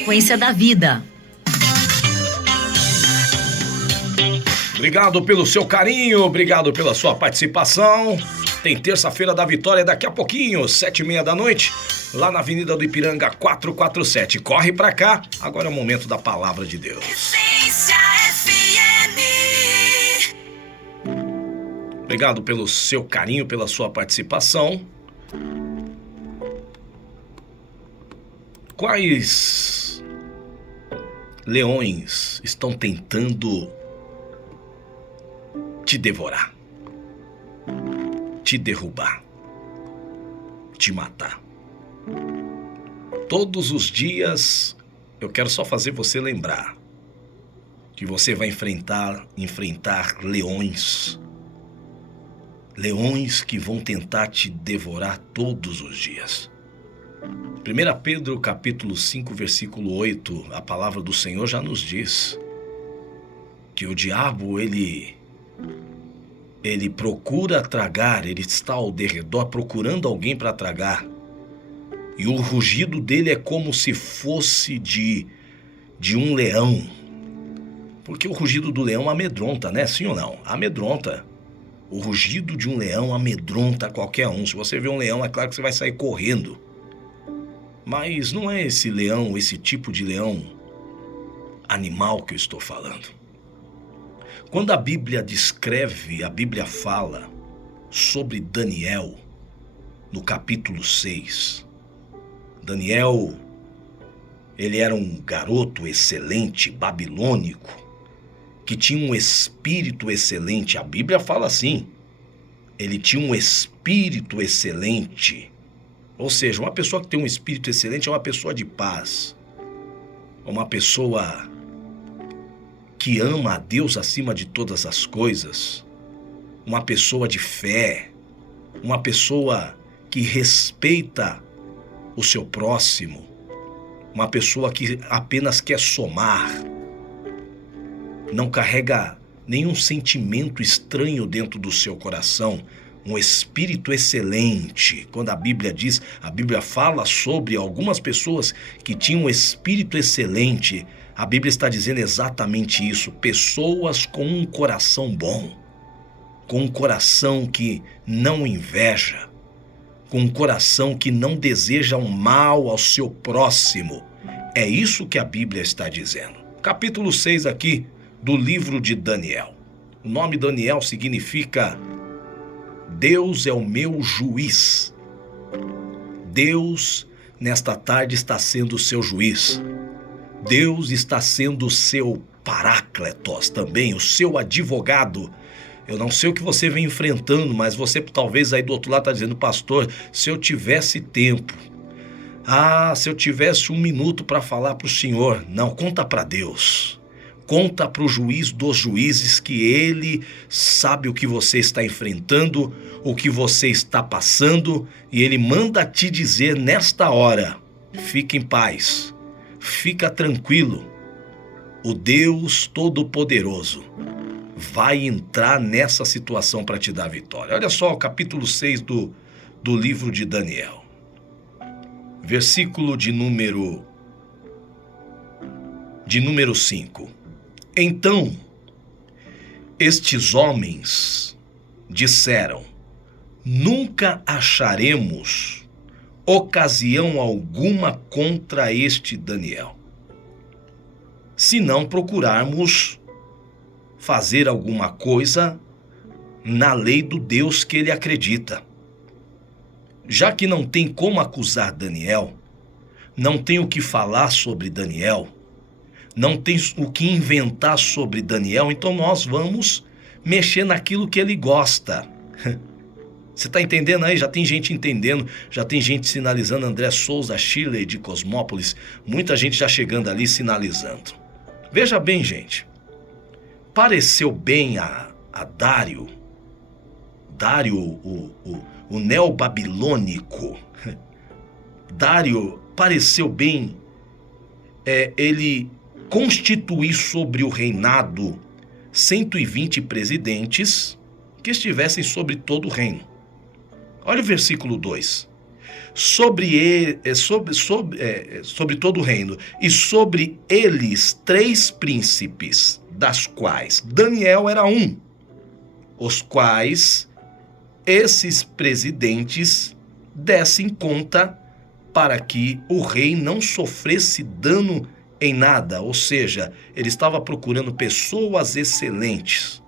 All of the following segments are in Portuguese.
sequência da vida. Obrigado pelo seu carinho, obrigado pela sua participação. Tem terça-feira da Vitória daqui a pouquinho, 7h30 da noite, lá na Avenida do Ipiranga 447. Corre pra cá, agora é o momento da Palavra de Deus. Essência FM. Obrigado pelo seu carinho, pela sua participação. Quais leões estão tentando te devorar, te derrubar, te matar? Todos os dias eu quero só fazer você lembrar que você vai enfrentar leões que vão tentar te devorar todos os dias. 1 Pedro capítulo 5, versículo 8, a palavra do Senhor já nos diz que o diabo, ele procura tragar, ele está ao derredor procurando alguém para tragar. E o rugido dele é como se fosse de um leão. Porque o rugido do leão amedronta, né? Sim ou não? Amedronta. O rugido de um leão amedronta qualquer um. Se você vê um leão, é claro que você vai sair correndo. Mas não é esse leão, esse tipo de leão animal que eu estou falando. Quando a Bíblia descreve, a Bíblia fala sobre Daniel, no capítulo 6. Daniel, ele era um garoto excelente, babilônico, que tinha um espírito excelente. A Bíblia fala assim, ele tinha um espírito excelente. Ou seja, uma pessoa que tem um espírito excelente é uma pessoa de paz, uma pessoa que ama a Deus acima de todas as coisas, uma pessoa de fé, uma pessoa que respeita o seu próximo, uma pessoa que apenas quer somar, não carrega nenhum sentimento estranho dentro do seu coração, um espírito excelente. Quando a Bíblia diz, a Bíblia fala sobre algumas pessoas que tinham um espírito excelente, a Bíblia está dizendo exatamente isso, pessoas com um coração bom, com um coração que não inveja, com um coração que não deseja um mal ao seu próximo. É isso que a Bíblia está dizendo. Capítulo 6 aqui do livro de Daniel. O nome Daniel significa Deus é o meu juiz. Deus, nesta tarde, está sendo o seu juiz. Deus está sendo o seu parácletos também, o seu advogado. Eu não sei o que você vem enfrentando, mas você talvez aí do outro lado está dizendo, pastor, se eu tivesse tempo, se eu tivesse 1 minuto para falar para o Senhor. Não, conta para Deus. Conta para o juiz dos juízes que ele sabe o que você está enfrentando, o que você está passando, e ele manda te dizer nesta hora, fique em paz, fica tranquilo, o Deus Todo-Poderoso vai entrar nessa situação para te dar vitória. Olha só o capítulo 6 do livro de Daniel, versículo de número 5. Então, estes homens disseram, nunca acharemos ocasião alguma contra este Daniel, se não procurarmos fazer alguma coisa na lei do Deus que ele acredita. Já que não tem como acusar Daniel, não tem o que falar sobre Daniel, não tem o que inventar sobre Daniel, então nós vamos mexer naquilo que ele gosta. Você está entendendo aí? Já tem gente entendendo, já tem gente sinalizando, André Souza, Shirley de Cosmópolis, muita gente já chegando ali sinalizando. Veja bem, gente, pareceu bem a Dário, o neobabilônico, Dário pareceu bem ele constituir sobre o reinado 120 presidentes que estivessem sobre todo o reino. Olha o versículo 2. sobre todo o reino, e sobre eles 3 príncipes, das quais Daniel era um, os quais esses presidentes dessem conta para que o rei não sofresse dano em nada, ou seja, ele estava procurando pessoas excelentes.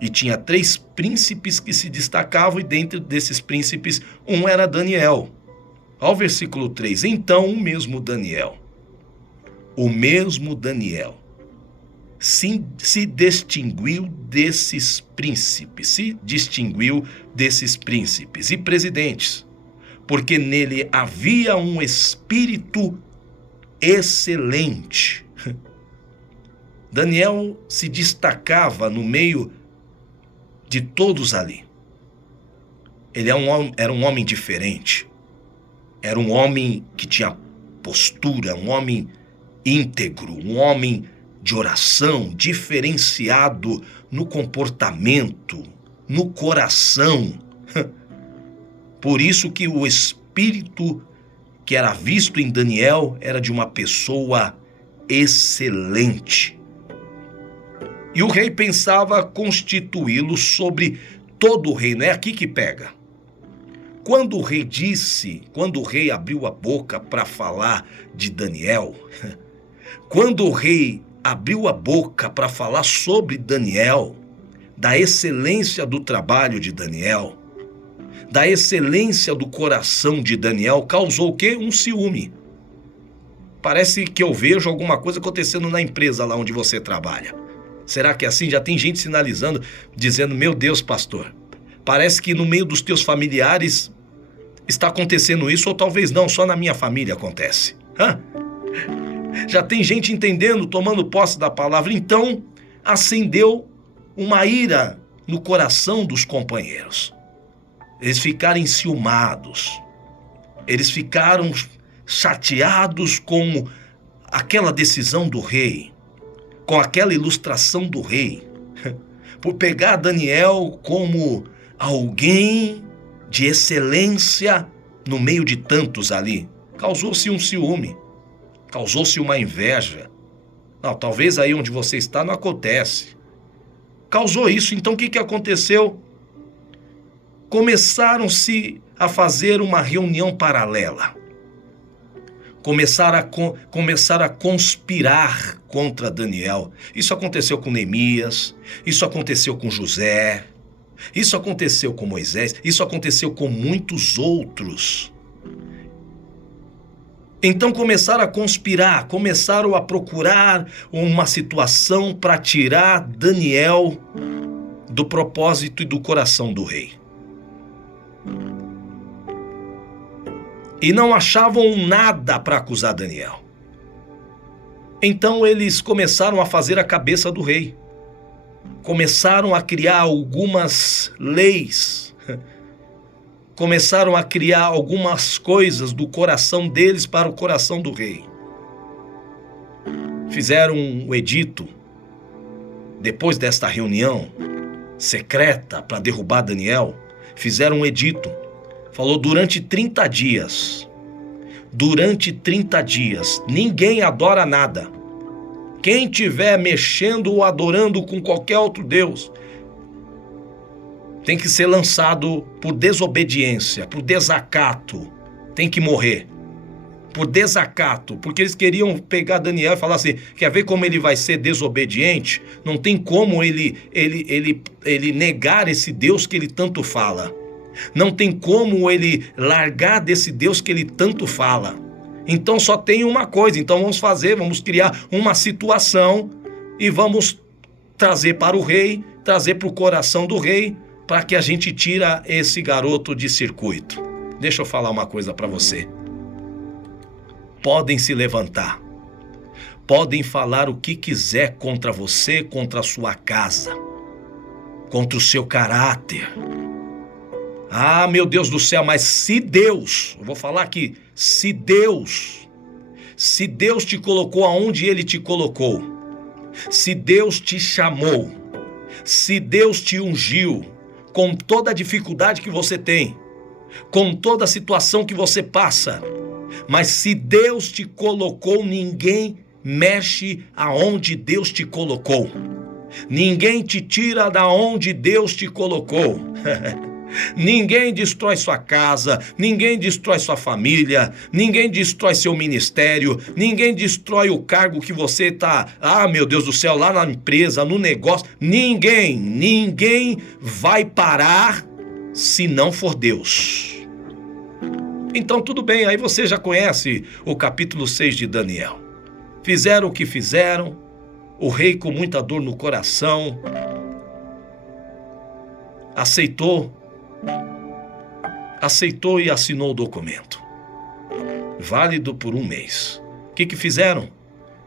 E tinha 3 príncipes que se destacavam, e dentro desses príncipes, um era Daniel. Ao versículo 3, então o mesmo Daniel se distinguiu desses príncipes, e presidentes, porque nele havia um espírito excelente. Daniel se destacava no meio de todos ali. Ele era um homem diferente. Era um homem que tinha postura, um homem íntegro, um homem de oração, diferenciado no comportamento, no coração. Por isso que o espírito que era visto em Daniel era de uma pessoa excelente. E o rei pensava constituí-lo sobre todo o reino. É aqui que pega. Quando o rei abriu a boca para falar de Daniel, quando o rei abriu a boca para falar sobre Daniel, da excelência do trabalho de Daniel, da excelência do coração de Daniel, causou o quê? Um ciúme. Parece que eu vejo alguma coisa acontecendo na empresa lá onde você trabalha. Será que é assim? Já tem gente sinalizando, dizendo, meu Deus, pastor, parece que no meio dos teus familiares está acontecendo isso, ou talvez não, só na minha família acontece. Já tem gente entendendo, tomando posse da palavra. Então, acendeu uma ira no coração dos companheiros. Eles ficaram enciumados. Eles ficaram chateados com aquela decisão do rei, com aquela ilustração do rei, por pegar Daniel como alguém de excelência no meio de tantos ali. Causou-se um ciúme, causou-se uma inveja. Não, talvez aí onde você está não acontece. Causou isso, então o que aconteceu? Começaram-se a fazer uma reunião paralela. Começaram a conspirar contra Daniel. Isso aconteceu com Neemias, isso aconteceu com José, isso aconteceu com Moisés, isso aconteceu com muitos outros. Então começaram a conspirar, começaram a procurar uma situação para tirar Daniel do propósito e do coração do rei. E não achavam nada para acusar Daniel. Então eles começaram a fazer a cabeça do rei. Começaram a criar algumas leis. Começaram a criar algumas coisas do coração deles para o coração do rei. Fizeram um edito, depois desta reunião secreta para derrubar Daniel, fizeram um edito. Falou, durante 30 dias, ninguém adora nada. Quem estiver mexendo ou adorando com qualquer outro Deus, tem que ser lançado por desobediência, por desacato, tem que morrer. Por desacato, porque eles queriam pegar Daniel e falar assim, quer ver como ele vai ser desobediente? Não tem como ele negar esse Deus que ele tanto fala. Não tem como ele largar desse Deus que ele tanto fala. Então só tem uma coisa, então vamos criar uma situação e vamos trazer para o rei, trazer para o coração do rei, para que a gente tira esse garoto de circuito. Deixa eu falar uma coisa para você. Podem se levantar, podem falar o que quiser contra você, contra a sua casa, contra o seu caráter. Ah, meu Deus do céu, mas se Deus, eu vou falar aqui, se Deus te colocou aonde Ele te colocou, se Deus te chamou, se Deus te ungiu, com toda a dificuldade que você tem, com toda a situação que você passa. Mas se Deus te colocou, ninguém mexe aonde Deus te colocou. Ninguém te tira da onde Deus te colocou. Ninguém destrói sua casa, ninguém destrói sua família, ninguém destrói seu ministério, ninguém destrói o cargo que você está, meu Deus do céu, lá na empresa, no negócio. Ninguém vai parar se não for Deus. Então tudo bem, aí você já conhece o capítulo 6 de Daniel. Fizeram o que fizeram, o rei com muita dor no coração aceitou e assinou o documento. Válido por 1 mês. O que fizeram?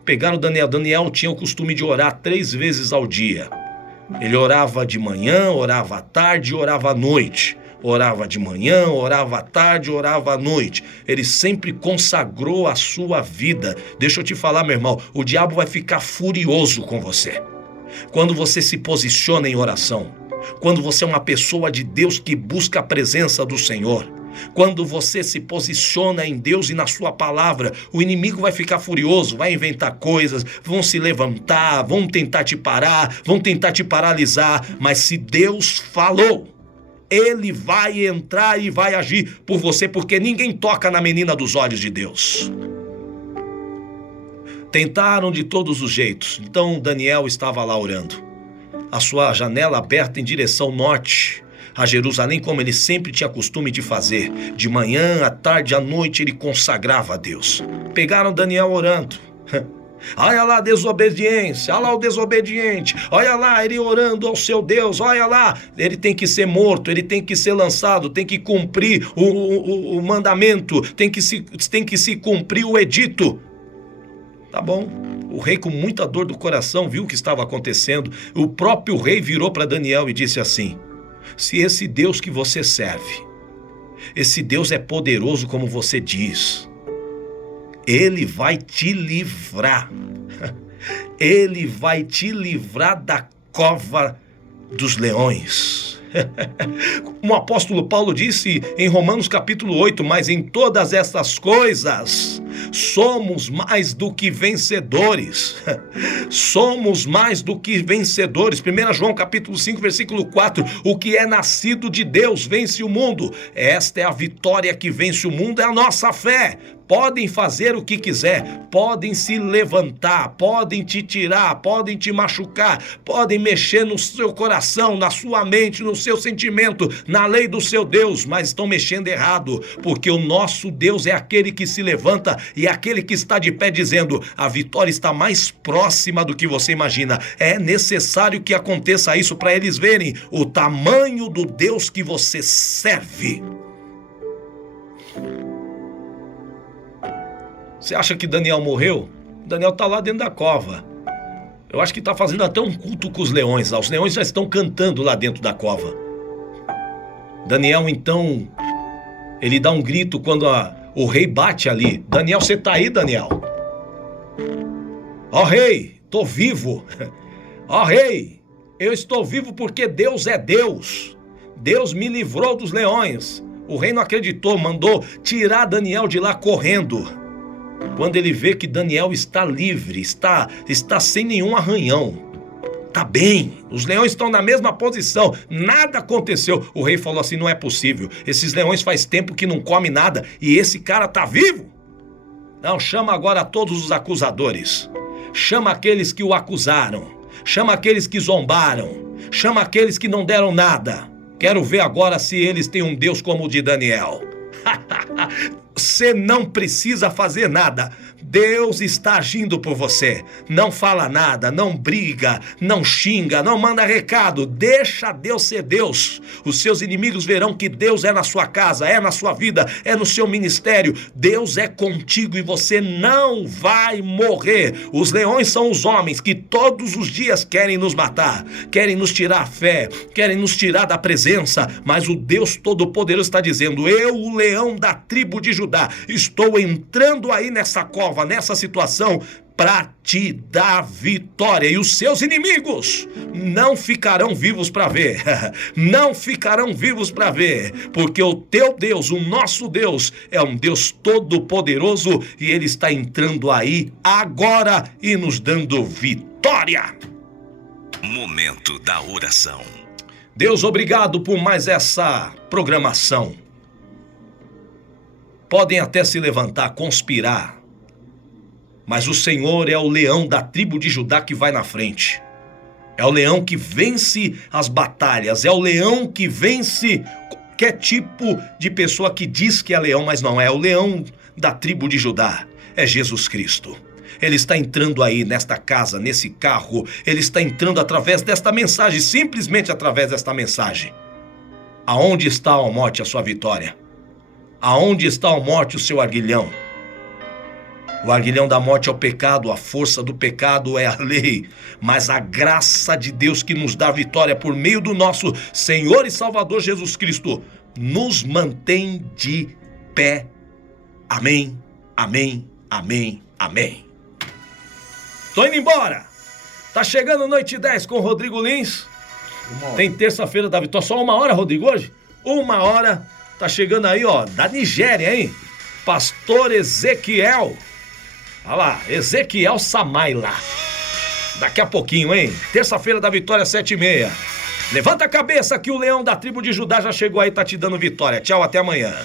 Pegaram Daniel. Daniel tinha o costume de orar 3 vezes ao dia. Ele orava de manhã, orava à tarde e orava à noite. Orava de manhã, orava à tarde, orava à noite. Ele sempre consagrou a sua vida. Deixa eu te falar, meu irmão, o diabo vai ficar furioso com você. Quando você se posiciona em oração, quando você é uma pessoa de Deus que busca a presença do Senhor, quando você se posiciona em Deus e na sua palavra, o inimigo vai ficar furioso, vai inventar coisas, vão se levantar, vão tentar te parar, vão tentar te paralisar. Mas se Deus falou, Ele vai entrar e vai agir por você, porque ninguém toca na menina dos olhos de Deus. Tentaram de todos os jeitos. Então Daniel estava lá orando, a sua janela aberta em direção norte, a Jerusalém, como ele sempre tinha costume de fazer. De manhã, à tarde, à noite, ele consagrava a Deus. Pegaram Daniel orando. Olha lá a desobediência, olha lá o desobediente, olha lá ele orando ao seu Deus, olha lá, ele tem que ser morto, ele tem que ser lançado, tem que cumprir o mandamento, tem que se cumprir o edito. Tá bom, o rei com muita dor do coração viu o que estava acontecendo. O próprio rei virou para Daniel e disse assim: se esse Deus que você serve, esse Deus é poderoso como você diz, Ele vai te livrar. Ele vai te livrar da cova dos leões. Como o apóstolo Paulo disse em Romanos capítulo 8, mas em todas estas coisas somos mais do que vencedores. Somos mais do que vencedores. 1 João capítulo 5, versículo 4. O que é nascido de Deus vence o mundo. Esta é a vitória que vence o mundo, é a nossa fé. Podem fazer o que quiser, podem se levantar, podem te tirar, podem te machucar, podem mexer no seu coração, na sua mente, no seu sentimento, na lei do seu Deus, mas estão mexendo errado, porque o nosso Deus é aquele que se levanta e é aquele que está de pé dizendo: a vitória está mais próxima do que você imagina. É necessário que aconteça isso para eles verem o tamanho do Deus que você serve. Você acha que Daniel morreu? Daniel está lá dentro da cova. Eu acho que está fazendo até um culto com os leões. Os leões já estão cantando lá dentro da cova. Daniel, então, ele dá um grito quando o rei bate ali. Daniel, você está aí, Daniel? Ó rei, estou vivo. Ó rei, eu estou vivo porque Deus é Deus. Deus me livrou dos leões. O rei não acreditou, mandou tirar Daniel de lá correndo. Quando ele vê que Daniel está livre, está sem nenhum arranhão, está bem, os leões estão na mesma posição, nada aconteceu. O rei falou assim: não é possível, esses leões faz tempo que não comem nada e esse cara está vivo. Não, chama agora todos os acusadores, chama aqueles que o acusaram, chama aqueles que zombaram, chama aqueles que não deram nada. Quero ver agora se eles têm um Deus como o de Daniel. Você não precisa fazer nada. Deus está agindo por você. Não fala nada, não briga, não xinga, não manda recado. Deixa Deus ser Deus. Os seus inimigos verão que Deus é na sua casa, é na sua vida, é no seu ministério. Deus é contigo e você não vai morrer. Os leões são os homens que todos os dias querem nos matar, querem nos tirar a fé, querem nos tirar da presença. Mas o Deus Todo-Poderoso está dizendo: eu, o leão da tribo de Judá, estou entrando aí nessa cova prova, nessa situação, para te dar vitória. E os seus inimigos não ficarão vivos para ver. Não ficarão vivos para ver. Porque o teu Deus, o nosso Deus, é um Deus todo-poderoso e Ele está entrando aí agora e nos dando vitória. Momento da oração. Deus, obrigado por mais essa programação. Podem até se levantar, conspirar, mas o Senhor é o leão da tribo de Judá que vai na frente. É o leão que vence as batalhas. É o leão que vence qualquer tipo de pessoa que diz que é leão, mas não é. É o leão da tribo de Judá. É Jesus Cristo. Ele está entrando aí nesta casa, nesse carro. Ele está entrando através desta mensagem, simplesmente através desta mensagem. Aonde está, ó morte, a sua vitória? Aonde está, ó morte, o seu arguilhão? O arguilhão da morte é o pecado, a força do pecado é a lei, mas a graça de Deus que nos dá vitória por meio do nosso Senhor e Salvador Jesus Cristo nos mantém de pé. Amém, amém, amém, amém. Tô indo embora. Tá chegando Noite 10 com o Rodrigo Lins. Tem terça-feira da vitória. Só 1 hora, Rodrigo, hoje? 1 hora. Tá chegando aí, ó, da Nigéria, hein? Pastor Ezequiel. Olha lá, Ezequiel Samaila. Daqui a pouquinho, hein? Terça-feira da vitória, 7h30. Levanta a cabeça que o leão da tribo de Judá já chegou aí, tá te dando vitória. Tchau, até amanhã.